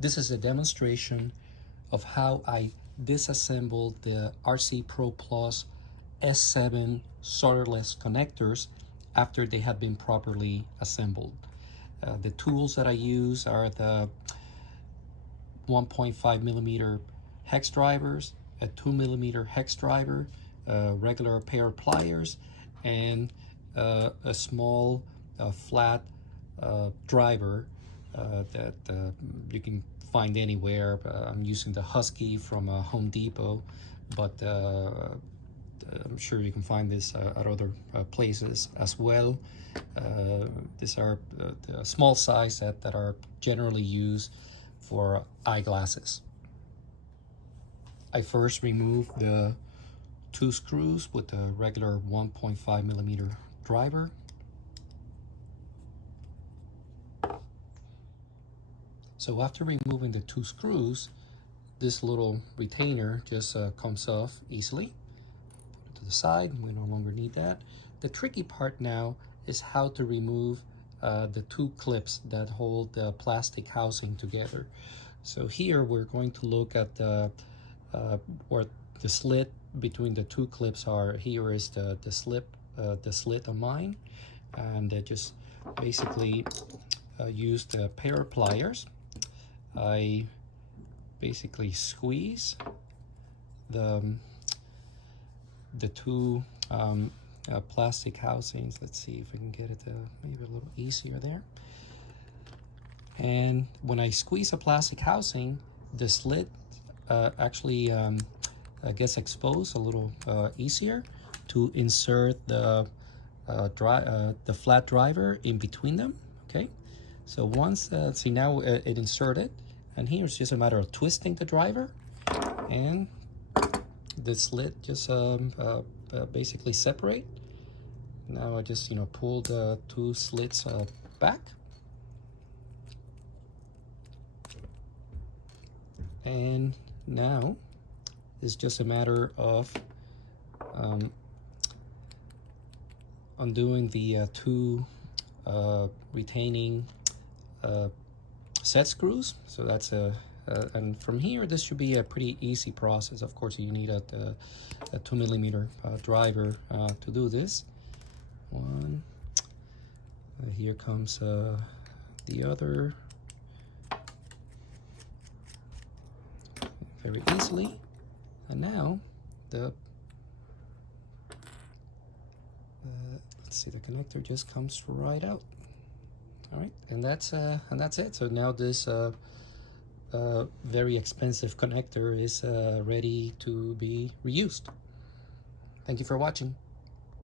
This is a demonstration of how I disassembled the RC ProPlus S7 solderless connectors after they have been properly assembled. The tools that I use are the 1.5 millimeter hex drivers, a 2 millimeter hex driver, regular pair of pliers, and a small flat driver that you can find anywhere. I'm using the Husky from Home Depot, but I'm sure you can find this at other places as well. These are the small size that are generally used for eyeglasses. I first remove the 2 screws with the regular 1.5 millimeter driver. So after removing the 2 screws, this little retainer just comes off easily. Put it to the side, we no longer need that. The tricky part now is how to remove the 2 clips that hold the plastic housing together. So here we're going to look at where the slit between the 2 clips are. Here is the slit on mine, and just basically use the pair of pliers. I basically squeeze the 2 plastic housings. Let's see if we can get it maybe a little easier there. And when I squeeze a plastic housing, the slit actually gets exposed a little easier to insert the flat driver in between them. Okay, so once see now it inserted, and here it's just a matter of twisting the driver, and the slit just basically separate. Now I just pull the 2 slits back, and now it's just a matter of undoing the 2 retaining set screws. So that's and from here this should be a pretty easy process. Of course you need a 2 millimeter driver to do this. One, here comes the other, very easily. And now the let's see, the connector just comes right out. All right, and that's it. So now this very expensive connector is ready to be reused. Thank you for watching.